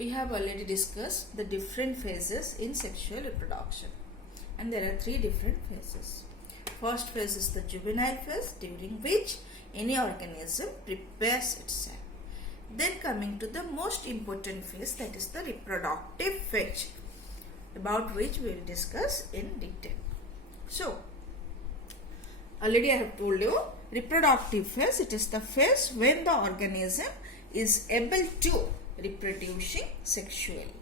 we have already discussed the different phases in sexual reproduction, and there are three different phases. First phase is the juvenile phase, during which any organism prepares itself. Then coming to the most important phase, that is the reproductive phase, about which we will discuss in detail. So, already I have told you, reproductive phase, it is the phase when the organism is able to reproducing sexually,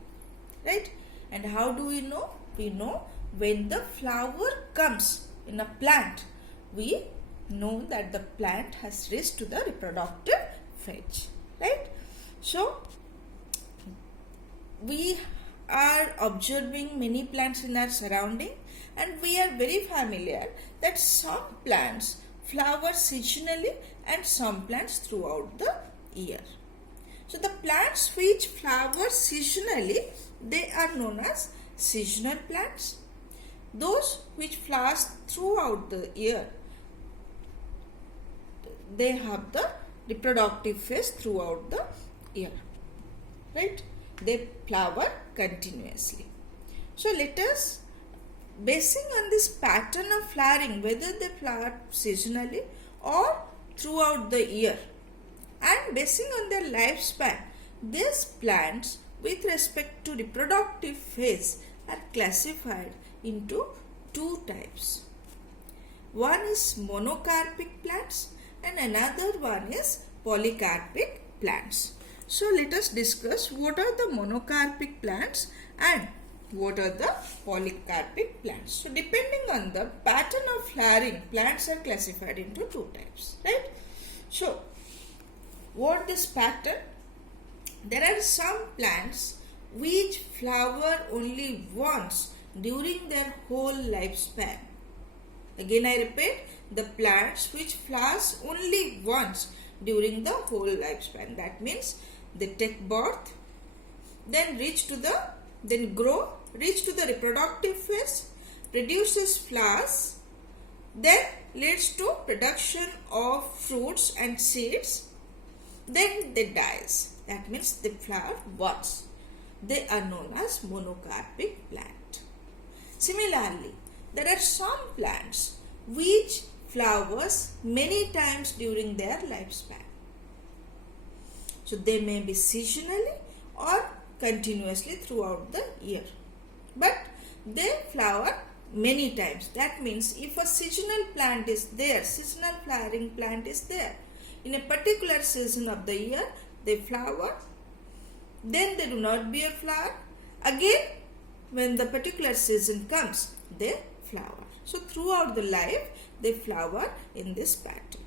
right? And how do we know? We know when the flower comes in a plant, we know that the plant has reached to the reproductive phase, right? So, we are observing many plants in our surrounding, and we are very familiar that some plants flower seasonally and some plants throughout the year. So the plants which flower seasonally, they are known as seasonal plants. Those which flower throughout the year, they have the reproductive phase throughout the year, right? They flower continuously. So let us, basing on this pattern of flowering, whether they flower seasonally or throughout the year, and basing on their lifespan, these plants with respect to reproductive phase are classified into two types. One is monocarpic plants and another one is polycarpic plants. So let us discuss what are the monocarpic plants and what are the polycarpic plants. So depending on the pattern of flowering, plants are classified into two types, right? So what this pattern? There are some plants which flower only once during their whole lifespan. Again I repeat, the plants which flowers only once during the whole lifespan. That means they take birth, then grow, reach to the reproductive phase, produces flowers, then leads to production of fruits and seeds, then they dies. That means they flower once. They are known as monocarpic plant. Similarly, there are some plants which flowers many times during their lifespan. So they may be seasonally or continuously throughout the year, but they flower many times. That means if a seasonal plant is there, seasonal flowering plant is there, in a particular season of the year, they flower, then they do not bear flower. Again, when the particular season comes, they flower. So throughout the life, they flower in this pattern.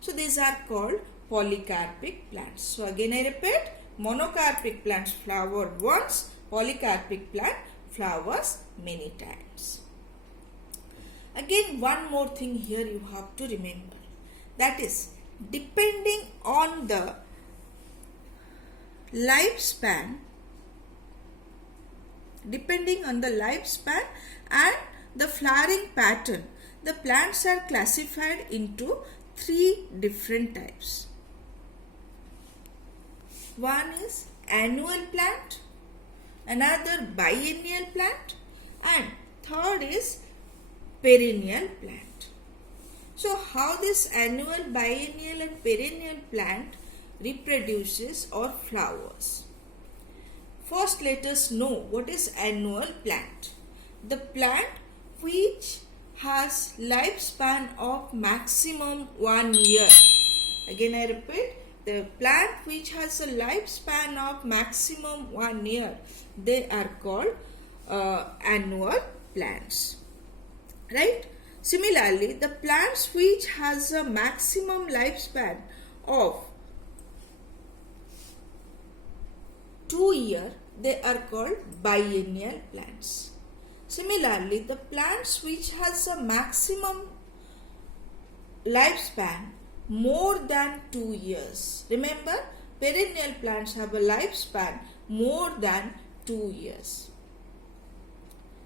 So these are called polycarpic plants. So again I repeat, monocarpic plants flower once, polycarpic plant flowers many times. Again, one more thing here you have to remember. That is, depending on the lifespan and the flowering pattern, the plants are classified into three different types. One is annual plant, another biennial plant, and third is perennial plant. So how this annual, biennial and perennial plant reproduces or flowers? First let us know what is annual plant. The plant which has lifespan of maximum 1 year. Again I repeat, the plant which has a lifespan of maximum 1 year, they are called annual plants, right? Similarly, the plants which has a maximum lifespan of 2 years, they are called biennial plants. Similarly, the plants which has a maximum lifespan more than 2 years. Remember, perennial plants have a lifespan more than 2 years.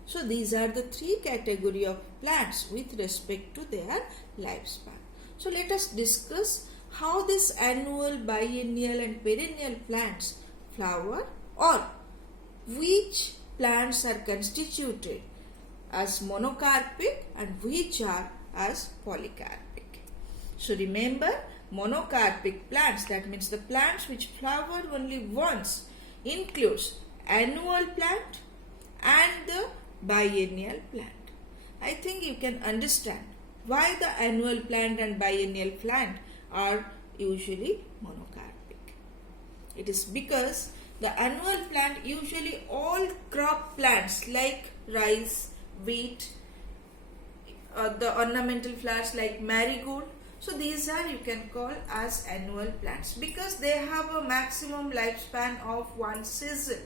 So these are the three categories of plants with respect to their lifespan. So let us discuss how this annual, biennial and perennial plants flower, or which plants are constituted as monocarpic and which are as polycarpic. So remember, monocarpic plants, that means the plants which flower only once, includes annual plant and the biennial plant. I think you can understand why the annual plant and biennial plant are usually monocarpic. It is because the annual plant, usually all crop plants like rice, wheat, the ornamental flowers like marigold, so these are, you can call as annual plants because they have a maximum lifespan of one season,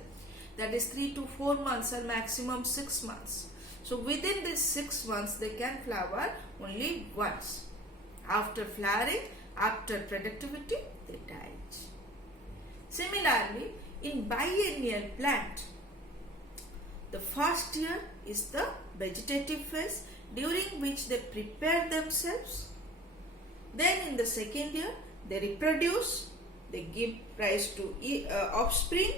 that is 3 to 4 months or maximum 6 months. So within this 6 months they can flower only once. After flowering, after productivity, they die. Similarly, in biennial plant, the first year is the vegetative phase, during which they prepare themselves. Then in the second year, they reproduce, they give rise to offspring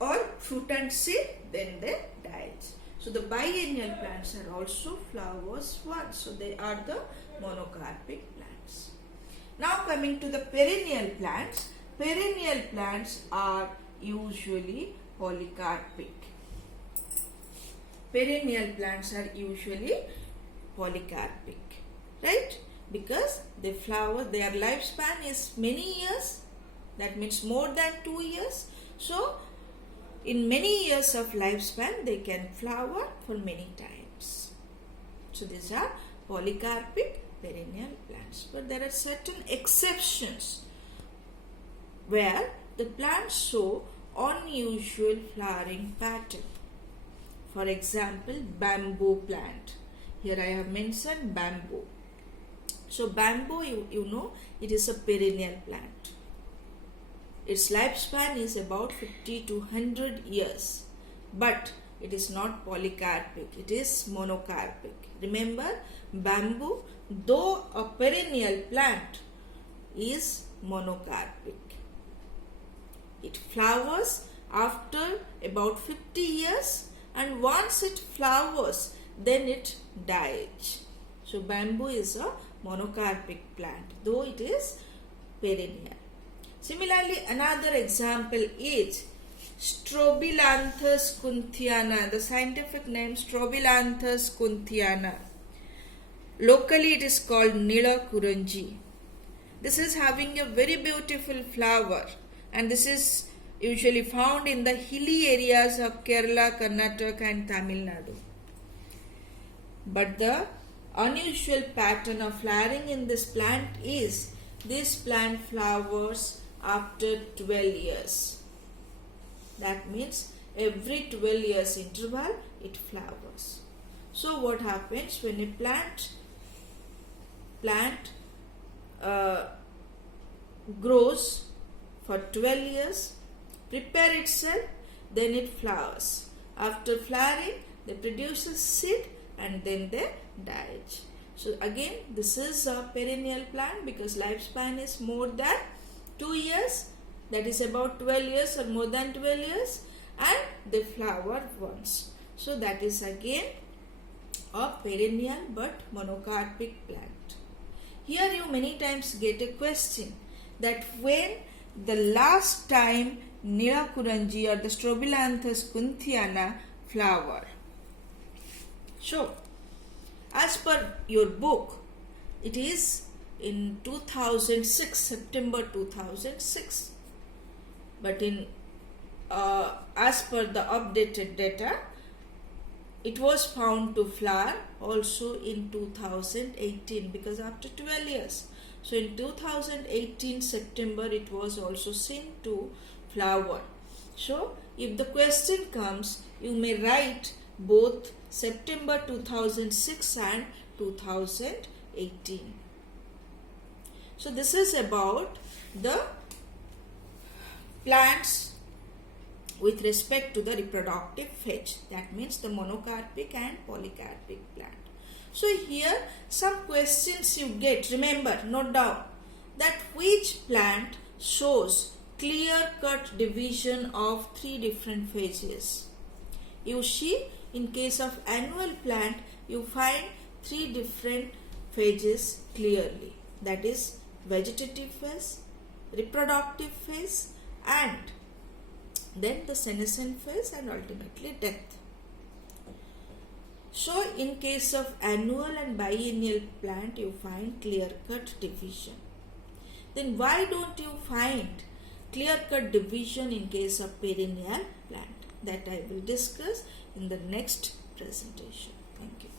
or fruit and seed, then they die. So the biennial plants are also flowers once, so they are the monocarpic plants. Now coming to the perennial plants are usually polycarpic. Perennial plants are usually polycarpic, right? Because they flower, their lifespan is many years, that means more than 2 years. So in many years of lifespan, they can flower for many times. So these are polycarpic perennial plants. But there are certain exceptions where the plants show unusual flowering pattern. For example, bamboo plant. Here I have mentioned bamboo. So bamboo, you know, it is a perennial plant. Its lifespan is about 50 to 100 years. But it is not polycarpic, it is monocarpic. Remember, bamboo, though a perennial plant, is monocarpic. It flowers after about 50 years, and once it flowers, then it dies. So bamboo is a monocarpic plant, though it is perennial. Similarly, another example is Strobilanthes kunthiana. The scientific name Strobilanthes kunthiana. Locally it is called Nila Kuranji. This is having a very beautiful flower, and this is usually found in the hilly areas of Kerala, Karnataka and Tamil Nadu. But the unusual pattern of flowering in this plant is this plant flowers after 12 years. That means every 12 years interval it flowers. So what happens when a plant grows for 12 years, prepare itself, then it flowers. After flowering, they produce a seed and then they die. So again, this is a perennial plant because lifespan is more than 2 years, that is about 12 years or more than 12 years, and they flower once. So that is again a perennial but monocarpic plant. Here you many times get a question that when the last time Nilakuranji or the Strobilanthes kunthiana flower. So as per your book, it is in 2006, September 2006. But in as per the updated data, it was found to flower also in 2018 because after 12 years. So in 2018 September it was also seen to flower. So if the question comes, you may write both September 2006 and 2018. So this is about the plants with respect to the reproductive phase, that means the monocarpic and polycarpic plant. So here some questions you get, remember, note down that which plant shows clear-cut division of 3 different phases. You see, in case of annual plant, you find 3 different phases clearly. That is vegetative phase, reproductive phase, and then the senescent phase, and ultimately death. So in case of annual and biennial plant, you find clear-cut division. Then why don't you find clear-cut division in case of perennial plant? That I will discuss in the next presentation. Thank you.